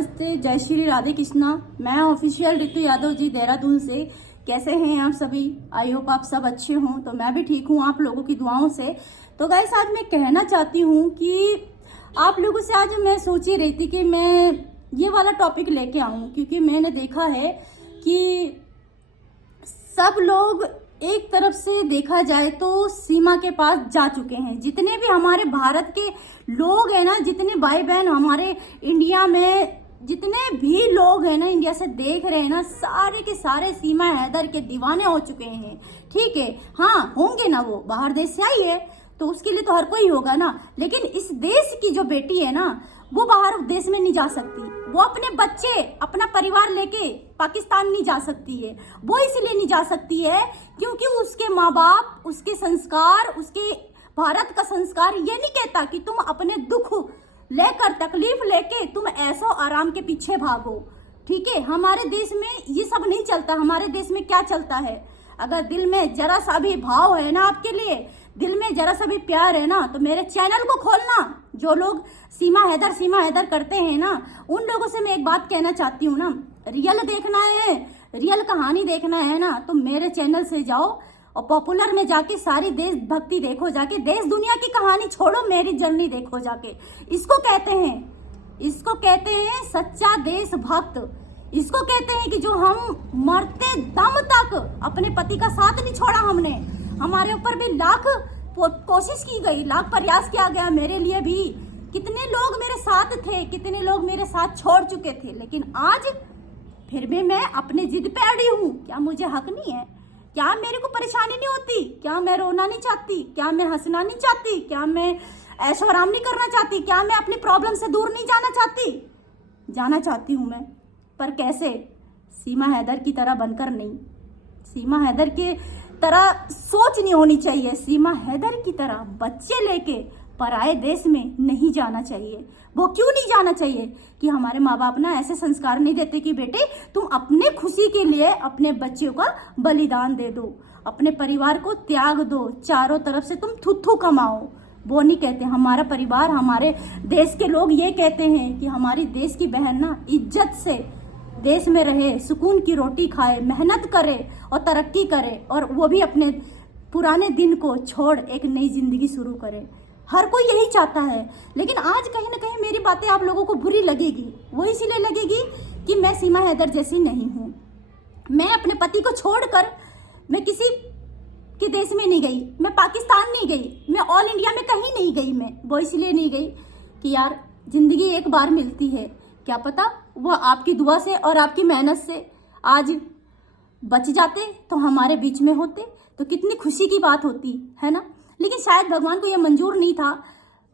नमस्ते, जय श्री राधे कृष्णा। मैं ऑफिशियल ऋतु यादव जी देहरादून से। कैसे हैं आप सभी? आई होप आप सब अच्छे हों। तो मैं भी ठीक हूँ आप लोगों की दुआओं से। तो गाइस, आज मैं कहना चाहती हूँ कि आप लोगों से आज मैं सोच ही रही थी कि मैं ये वाला टॉपिक लेके आऊँ, क्योंकि मैंने देखा है कि सब लोग एक तरफ से देखा जाए तो सीमा के पास जा चुके हैं। जितने भी हमारे भारत के लोग हैं ना, जितने भाई बहन हमारे इंडिया में जितने भी लोग हैं ना, इंडिया से देख रहे हैं ना, सारे के सारे सीमा हैदर के दीवाने हो चुके हैं। ठीक है, हाँ होंगे ना, वो बाहर देश से आई है तो उसके लिए तो हर कोई होगा ना। लेकिन इस देश की जो बेटी है ना, वो बाहर देश में नहीं जा सकती। वो अपने बच्चे अपना परिवार लेके पाकिस्तान नहीं जा सकती है। वो इसलिए नहीं जा सकती है क्योंकि उसके माँ बाप, उसके संस्कार, उसके भारत का संस्कार ये नहीं कहता कि तुम अपने दुख लेकर, तकलीफ लेके तुम ऐसो आराम के पीछे भागो। ठीक है, हमारे देश में ये सब नहीं चलता। हमारे देश में क्या चलता है, अगर दिल में जरा सा भी भाव है ना आपके लिए, दिल में जरा सा भी प्यार है ना, तो मेरे चैनल को खोलना। जो लोग सीमा हैदर करते हैं ना, उन लोगों से मैं एक बात कहना चाहती हूँ ना, रियल देखना है, रियल कहानी देखना है ना, तो मेरे चैनल से जाओ और पॉपुलर में जाके सारी देशभक्ति देखो, जाके देश दुनिया की कहानी छोड़ो, मेरी जर्नी देखो जाके। इसको कहते हैं सच्चा देशभक्त। इसको कहते हैं कि जो हम मरते दम तक अपने पति का साथ नहीं छोड़ा हमने। हमारे ऊपर भी लाख कोशिश की गई, लाख प्रयास किया गया मेरे लिए भी। कितने लोग मेरे साथ थे, कितने लोग मेरे साथ छोड़ चुके थे, लेकिन आज फिर भी मैं अपने जिद पे अड़ी हूँ। क्या मुझे हक नहीं है? क्या मेरे को परेशानी नहीं होती? क्या मैं रोना नहीं चाहती? क्या मैं हंसना नहीं चाहती? क्या मैं ऐशो आराम नहीं करना चाहती? क्या मैं अपनी प्रॉब्लम से दूर नहीं जाना चाहती? जाना चाहती हूँ मैं, पर कैसे? सीमा हैदर की तरह बनकर नहीं। सीमा हैदर के तरह सोच नहीं होनी चाहिए। सीमा हैदर की तरह बच्चे लेके पराए देश में नहीं जाना चाहिए। वो क्यों नहीं जाना चाहिए? कि हमारे माँ बाप ना ऐसे संस्कार नहीं देते कि बेटे तुम अपने खुशी के लिए अपने बच्चों का बलिदान दे दो, अपने परिवार को त्याग दो, चारों तरफ से तुम थुथु कमाओ। वो नहीं कहते। हमारा परिवार, हमारे देश के लोग ये कहते हैं कि हमारी देश की बहन ना इज्जत से देश में रहे, सुकून की रोटी खाए, मेहनत करे और तरक्की करे, और वो भी अपने पुराने दिन को छोड़ एक नई जिंदगी शुरू करे। हर कोई यही चाहता है। लेकिन आज कहीं ना कहीं मेरी बातें आप लोगों को बुरी लगेगी। वो इसीलिए लगेगी कि मैं सीमा हैदर जैसी नहीं हूँ। मैं अपने पति को छोड़कर मैं किसी के देश में नहीं गई, मैं पाकिस्तान नहीं गई, मैं ऑल इंडिया में कहीं नहीं गई। मैं वो इसलिए नहीं गई कि यार जिंदगी एक बार मिलती है, क्या पता वो आपकी दुआ से और आपकी मेहनत से आज बच जाते तो हमारे बीच में होते तो कितनी खुशी की बात होती है ना। लेकिन शायद भगवान को ये मंजूर नहीं था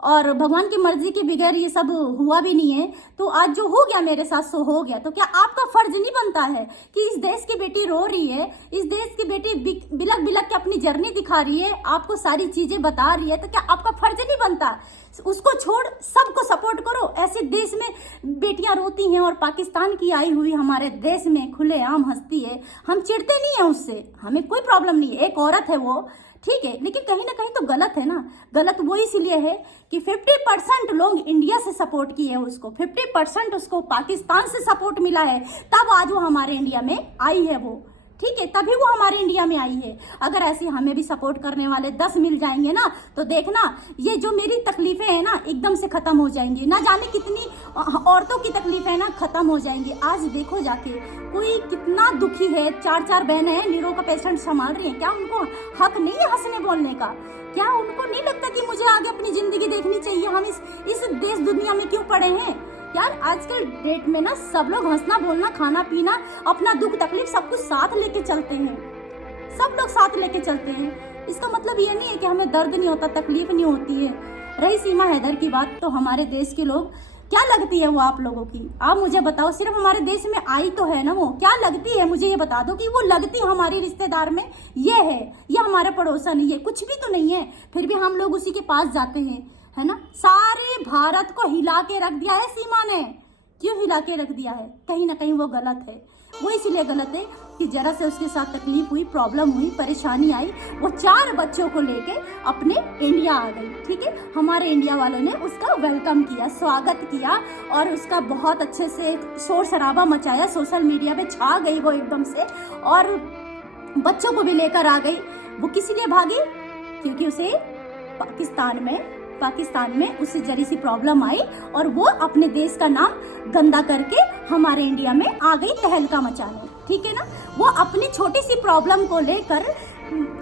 और भगवान की मर्जी के बगैर ये सब हुआ भी नहीं है। तो आज जो हो गया मेरे साथ सो हो गया। तो क्या आपका फर्ज नहीं बनता है कि इस देश की बेटी रो रही है, इस देश की बेटी बिलक बिलक के अपनी जर्नी दिखा रही है, आपको सारी चीजें बता रही है, तो क्या आपका फर्ज नहीं बनता उसको छोड़ सबको सपोर्ट करो? ऐसे देश में बेटियां रोती हैं और पाकिस्तान की आई हुई हमारे देश में खुलेआम हंसती है। हम चिढ़ते नहीं है उससे, हमें कोई प्रॉब्लम नहीं है, एक औरत है वो, ठीक है। लेकिन कहीं ना कहीं तो गलत है ना। गलत वो इसलिए है कि 50% लोग इंडिया से सपोर्ट किए हैं उसको, 50% उसको पाकिस्तान से सपोर्ट मिला है, तब आज वो हमारे इंडिया में आई है वो। ठीक है, तभी वो हमारे इंडिया में आई है। अगर ऐसे हमें भी सपोर्ट करने वाले 10 मिल जाएंगे ना, तो देखना ये जो मेरी तकलीफें हैं ना एकदम से खत्म हो जाएंगी। ना जाने कितनी औरतों की तकलीफें है ना खत्म हो जाएंगी। आज देखो जाके कोई कितना दुखी है, 4 बहनें हैं नीरो का पेशेंट संभाल रही हैं। क्या उनको हक नहीं है हंसने बोलने का? क्या उनको नहीं लगता कि मुझे आगे अपनी जिंदगी देखनी चाहिए? हम इस देश दुनिया में क्यों पड़े हैं यार? आजकल डेट में ना सब लोग हंसना बोलना, खाना पीना, अपना दुख तकलीफ सब कुछ साथ लेके चलते हैं। सब लोग साथ लेके चलते हैं। इसका मतलब ये नहीं है कि हमें दर्द नहीं होता, तकलीफ नहीं होती है। रही सीमा हैदर की बात, तो हमारे देश के लोग क्या लगती है वो आप लोगों की? आप मुझे बताओ। सिर्फ हमारे देश में आई तो है ना वो, क्या लगती है? मुझे ये बता दो कि वो लगती हमारी रिश्तेदार में ये है, ये हमारा पड़ोसन है, ये कुछ भी तो नहीं है। फिर भी हम लोग उसी के पास जाते हैं, है ना। सारे भारत को हिला के रख दिया है सीमा ने। क्यों हिला के रख दिया है? कहीं ना कहीं वो गलत है। वो इसलिए गलत है कि जरा से उसके साथ तकलीफ हुई, प्रॉब्लम हुई, परेशानी आई, वो 4 बच्चों को लेके अपने इंडिया आ गई। ठीक है, हमारे इंडिया वालों ने उसका वेलकम किया, स्वागत किया और उसका बहुत अच्छे से शोर शराबा मचाया, सोशल मीडिया पे छा गई वो एकदम से, और बच्चों को भी लेकर आ गई। वो किसी लिए भागी? क्योंकि उसे पाकिस्तान में उससे जरी सी प्रॉब्लम आई और वो अपने देश का नाम गंदा करके हमारे इंडिया में आ गई तहलका मचाने। ठीक है ना, वो अपनी छोटी सी प्रॉब्लम को लेकर,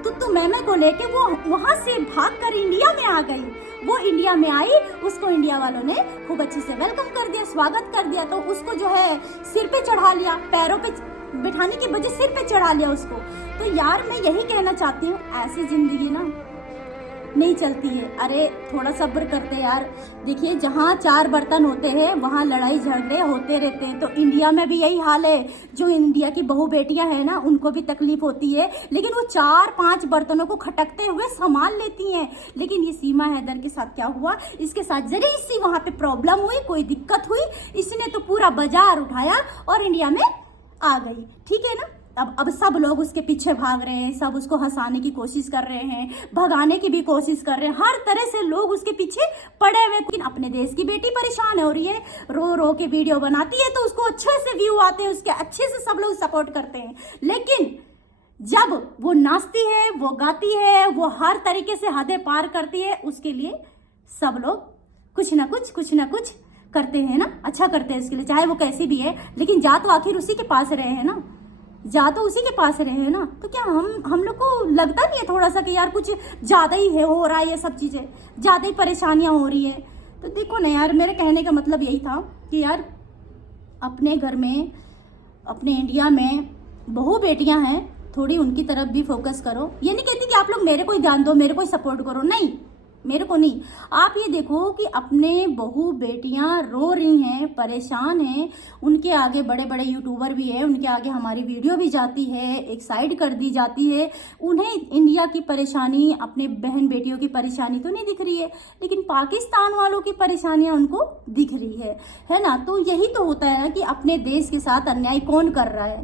तुत्तू मैमे को लेके वो वहां से भागकर इंडिया में आ गई। वो इंडिया में आई, उसको इंडिया वालों ने खूब अच्छे से वेलकम कर दिया, स्वागत कर दिया, तो उसको जो है सिर पे चढ़ा लिया, पैरों पे बिठाने की बजाय सिर पे चढ़ा लिया उसको। तो यार मैं यही कहना चाहती हूँ, ऐसी जिंदगी ना नहीं चलती है। अरे थोड़ा सब्र करते यार। देखिए, जहाँ 4 बर्तन होते हैं वहाँ लड़ाई झगड़े होते रहते हैं। तो इंडिया में भी यही हाल है। जो इंडिया की बहू बेटियां हैं ना, उनको भी तकलीफ होती है, लेकिन वो 4-5 बर्तनों को खटकते हुए संभाल लेती हैं। लेकिन ये सीमा हैदर के साथ क्या हुआ, इसके साथ जरी सी वहाँ पे प्रॉब्लम हुई, कोई दिक्कत हुई, इसने तो पूरा बाजार उठाया और इंडिया में आ गई। ठीक है ना, अब सब लोग उसके पीछे भाग रहे हैं, सब उसको हंसाने की कोशिश कर रहे हैं, भगाने की भी कोशिश कर रहे हैं, हर तरह से लोग उसके पीछे पड़े हुए। लेकिन अपने देश की बेटी परेशान हो रही है, रो रो के वीडियो बनाती है तो उसको अच्छे से व्यू आते हैं, उसके अच्छे से सब लोग सपोर्ट करते हैं। लेकिन जब वो नाचती है, वो गाती है, वो हर तरीके से हदें पार करती है, उसके लिए सब लोग कुछ ना कुछ करते हैं ना, अच्छा करते हैं इसके लिए, चाहे वो कैसी भी है। लेकिन जा तो आखिर उसी के पास रहे हैं ना, जा तो उसी के पास रहे हैं ना। तो क्या हम लोग को लगता नहीं है थोड़ा सा कि यार कुछ ज्यादा ही है, हो रहा है, ये सब चीजें ज्यादा ही परेशानियां हो रही है? तो देखो ना यार, मेरे कहने का मतलब यही था कि यार अपने घर में, अपने इंडिया में बहू बेटियां हैं, थोड़ी उनकी तरफ भी फोकस करो। ये नहीं कहती कि आप लोग मेरे को ही ध्यान दो, मेरे को ही सपोर्ट करो, नहीं, मेरे को नहीं। आप ये देखो कि अपने बहू बेटियां रो रही हैं, परेशान हैं, उनके आगे बड़े बड़े यूट्यूबर भी है, उनके आगे हमारी वीडियो भी जाती है, एक साइड कर दी जाती है। उन्हें इंडिया की परेशानी, अपने बहन बेटियों की परेशानी तो नहीं दिख रही है, लेकिन पाकिस्तान वालों की परेशानियां उनको दिख रही है ना। तो यही तो होता है ना कि अपने देश के साथ अन्याय कौन कर रहा है?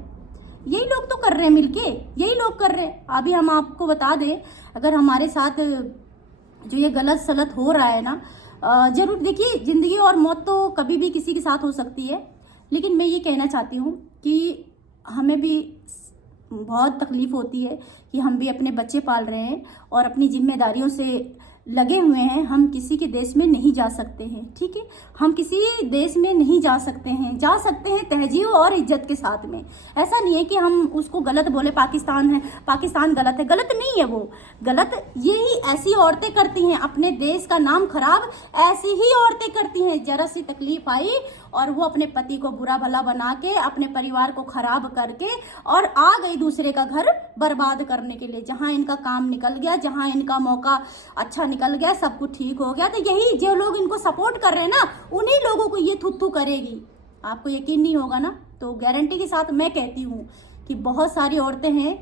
यही लोग तो कर रहे हैं, मिलके यही लोग कर रहे हैं। अभी हम आपको बता दें, अगर हमारे साथ जो ये गलत सलत हो रहा है ना, जरूर देखिए, जिंदगी और मौत तो कभी भी किसी के साथ हो सकती है, लेकिन मैं ये कहना चाहती हूँ कि हमें भी बहुत तकलीफ होती है कि हम भी अपने बच्चे पाल रहे हैं और अपनी जिम्मेदारियों से लगे हुए हैं। हम किसी के देश में नहीं जा सकते हैं, ठीक है, हम किसी देश में नहीं जा सकते हैं तहजीब और इज्जत के साथ में। ऐसा नहीं है कि हम उसको गलत बोले, पाकिस्तान है, पाकिस्तान गलत है, गलत नहीं है वो, गलत यही ऐसी औरतें करती हैं, अपने देश का नाम खराब ऐसी ही औरतें करती हैं। जरा सी तकलीफ आई और वो अपने पति को बुरा भला बना के, अपने परिवार को खराब करके और आ गई दूसरे का घर बर्बाद करने के लिए। जहां इनका काम निकल गया, जहां इनका मौका अच्छा निकल गया, सब कुछ ठीक हो गया, तो यही जो लोग इनको सपोर्ट कर रहे हैं ना, उन्हीं लोगों को ये थुथु करेगी। आपको यकीन नहीं होगा ना, तो गारंटी के साथ मैं कहती हूँ कि बहुत सारी औरतें हैं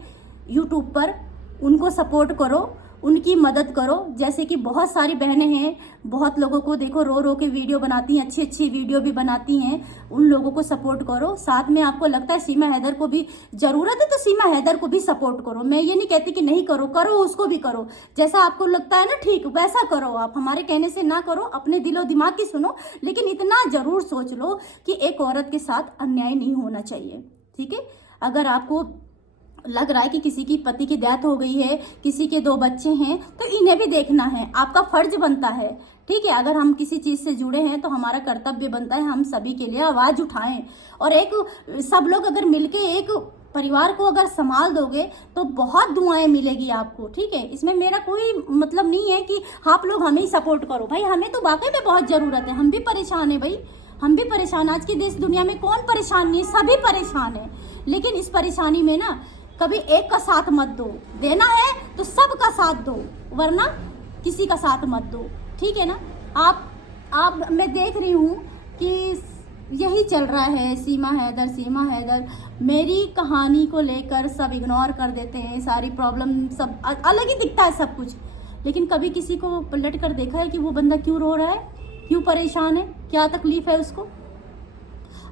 यूट्यूब पर, उनको सपोर्ट करो, उनकी मदद करो। जैसे कि बहुत सारी बहनें हैं, बहुत लोगों को देखो रो रो के वीडियो बनाती हैं, अच्छी अच्छी वीडियो भी बनाती हैं, उन लोगों को सपोर्ट करो। साथ में आपको लगता है सीमा हैदर को भी जरूरत है तो सीमा हैदर को भी सपोर्ट करो। मैं ये नहीं कहती कि नहीं करो, करो, उसको भी करो, जैसा आपको लगता है ना ठीक वैसा करो। आप हमारे कहने से ना करो, अपने दिलो दिमाग की सुनो, लेकिन इतना जरूर सोच लो कि एक औरत के साथ अन्याय नहीं होना चाहिए, ठीक है। अगर आपको लग रहा है कि किसी की पति की डेथ हो गई है, किसी के 2 बच्चे हैं, तो इन्हें भी देखना है, आपका फर्ज बनता है, ठीक है। अगर हम किसी चीज से जुड़े हैं तो हमारा कर्तव्य बनता है हम सभी के लिए आवाज उठाएं, और एक सब लोग अगर मिलके एक परिवार को अगर संभाल दोगे तो बहुत दुआएं मिलेगी आपको, ठीक है। इसमें मेरा कोई मतलब नहीं है कि आप लोग हमें ही सपोर्ट करो, भाई हमें तो वाकई में बहुत जरूरत है, हम भी परेशान है भाई, हम भी परेशान। आज की देश दुनिया में कौन परेशान नहीं, सभी परेशान है। लेकिन इस परेशानी में ना कभी एक का साथ मत दो, देना है तो सबका साथ दो, वरना किसी का साथ मत दो, ठीक है ना। आप मैं देख रही हूँ कि यही चल रहा है, सीमा हैदर मेरी कहानी को लेकर सब इग्नोर कर देते हैं, सारी प्रॉब्लम सब अलग ही दिखता है सब कुछ। लेकिन कभी किसी को पलट कर देखा है कि वो बंदा क्यों रो रहा है, क्यों परेशान है, क्या तकलीफ है उसको?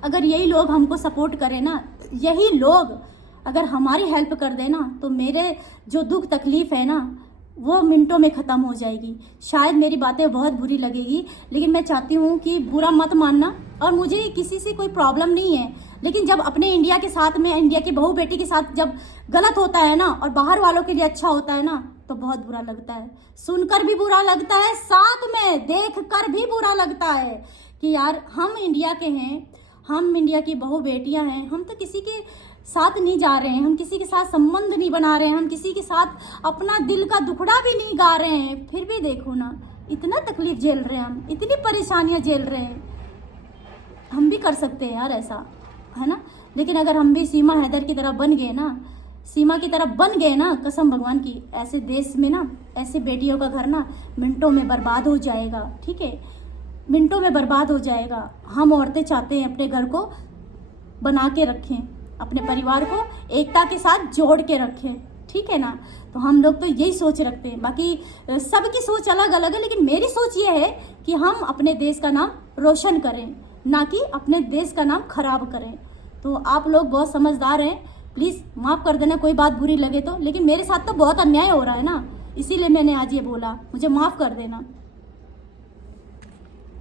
अगर यही लोग हमको सपोर्ट करें ना, यही लोग अगर हमारी हेल्प कर दे ना तो मेरे जो दुख तकलीफ है ना वो मिनटों में ख़त्म हो जाएगी। शायद मेरी बातें बहुत बुरी लगेगी, लेकिन मैं चाहती हूँ कि बुरा मत मानना। और मुझे किसी से कोई प्रॉब्लम नहीं है, लेकिन जब अपने इंडिया के साथ में, इंडिया की बहू बेटी के साथ जब गलत होता है ना और बाहर वालों के लिए अच्छा होता है ना तो बहुत बुरा लगता है। सुनकर भी बुरा लगता है, साथ में देख कर भी बुरा लगता है कि यार हम इंडिया के हैं, हम इंडिया की बहू बेटियां हैं, हम तो किसी के साथ नहीं जा रहे हैं, हम किसी के साथ संबंध नहीं बना रहे हैं, हम किसी के साथ अपना दिल का दुखड़ा भी नहीं गा रहे हैं, फिर भी देखो ना इतना तकलीफ झेल रहे हैं, हम इतनी परेशानियां झेल रहे हैं। हम भी कर सकते हैं यार ऐसा, है ना। लेकिन अगर हम भी सीमा हैदर की तरह बन गए ना, सीमा की तरह बन गए ना, कसम भगवान की, ऐसे देश में ना ऐसे बेटियों का घर ना मिनटों में बर्बाद हो जाएगा। ठीक है, मिनटों में बर्बाद हो जाएगा। हम औरतें चाहते हैं अपने घर को बना के रखें, अपने परिवार को एकता के साथ जोड़ के रखें। ठीक है ना, तो हम लोग तो यही सोच रखते हैं। बाकी सबकी सोच अलग अलग है, लेकिन मेरी सोच ये है कि हम अपने देश का नाम रोशन करें, ना कि अपने देश का नाम खराब करें। तो आप लोग बहुत समझदार हैं, प्लीज़ माफ़ कर देना कोई बात बुरी लगे तो। लेकिन मेरे साथ तो बहुत अन्याय हो रहा है ना, इसीलिए मैंने आज ये बोला, मुझे माफ़ कर देना।